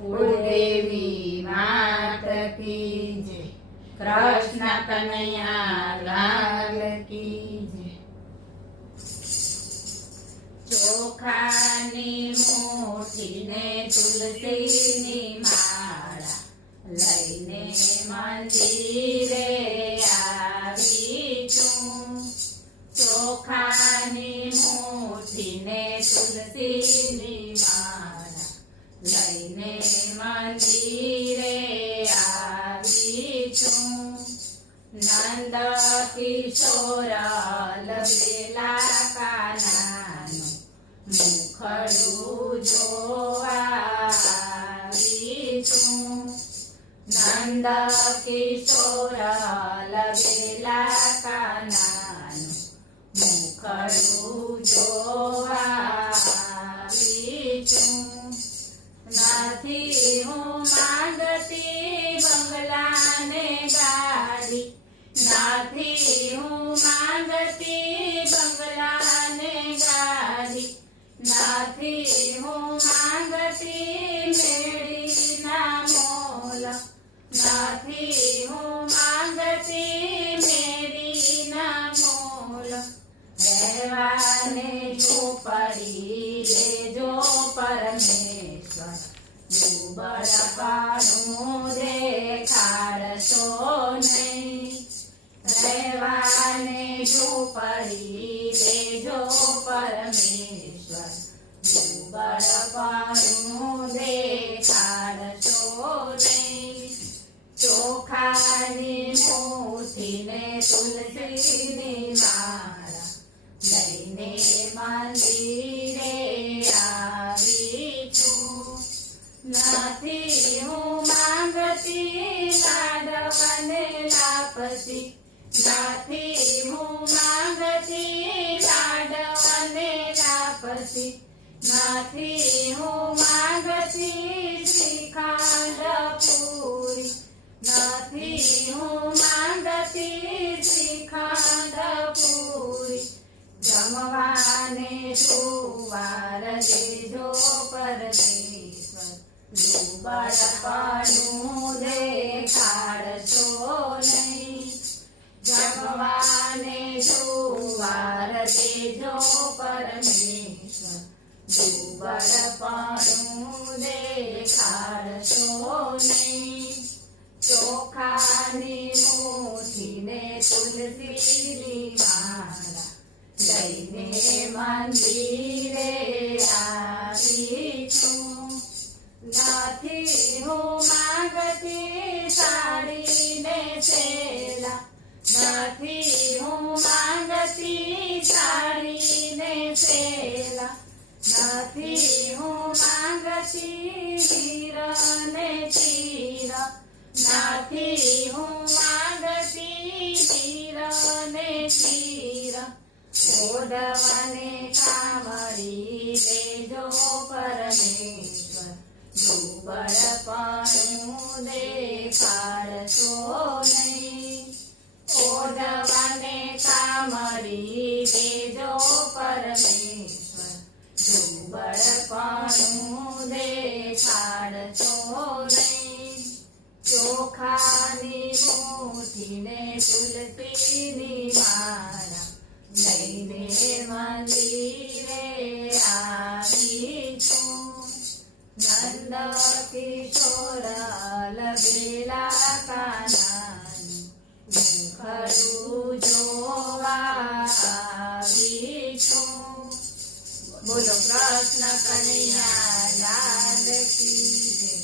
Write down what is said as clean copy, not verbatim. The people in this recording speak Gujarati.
कुलदेवी मात की जय। कृष्ण कन्हैया लाल की जय। ચોખાની મુઠ્ઠીને તુલસીની માળા લઈને મંદિરે આવી છું। ચોખાની મુઠ્ઠીને તુલસીની માળા લઈને મંદિરે આવી છું। નંદ કિશોર લબેલા કાનાનું મુખડું જોવા આવી છું। નંદ કિશોર લબેલા કાનાનું મુખડું જોવા આવી છું। નથી હું માંગતી બંગલાને ગાડી, નથી હું માંગતી બંગલાને ગાડી, નથી હું માંગતી મેળીના મોલ, નથી હું માંગતી મેળીના મોલ। રહેવાને ઝૂંપડી લેજો પરમેશ્વર, દુબળપણું દેખાડશો નહીં। રહેવાને ઝૂંપડી લેજો પરમેશ્વર, દુબળપણું દેખાડશો નહીં। ચોખાની મુઠ્ઠીને તુલસીની માળા લઈને મંદિરે આવી છું। નથી હું માંગતી લાડવાને લાપસી, નથી હું માંગતી લાડવાને લાપસી, નથી હું માંગતી શ્રીખંડ પૂરી, નથી હું માંગતી શ્રીખંડ પૂરી। જમવાને જુવાર દેજો પરમેશ્વર, દુબળપણું દેખાડશો નહીં। જમવાને જુવાર દેજો પરમેશ્વર, દુબળપણું દેખાડશો નહીં। ચોખાની મુઠ્ઠીને તુલસીની માળા લઈને મંદિરે આવી છું। નથી હું માંગતી સાડીને સેલા, નથી હું માંગતી સાડીને સેલા, નથી હું માંગતી હીરને ચીર, નથી હું માંગતી હીરને ચીર। ઓઢવાને કામળી દેજો પરમેશ્વર, દુબળપણું દેખાડશો નહીં। ઓઢવાને કામળી દેજો પરમેશ્વર, દુબળપણું દેખાડશો નહીં। ચોખાની મુઠ્ઠીને તુલસીની માળા લઈને મંદિરે આવી છું। નંદ કિશોર લબેલા કાનાનું મુખડું જોવા આવી છું। બોલો કૃષ્ણ કનૈયા લાલ કી જય।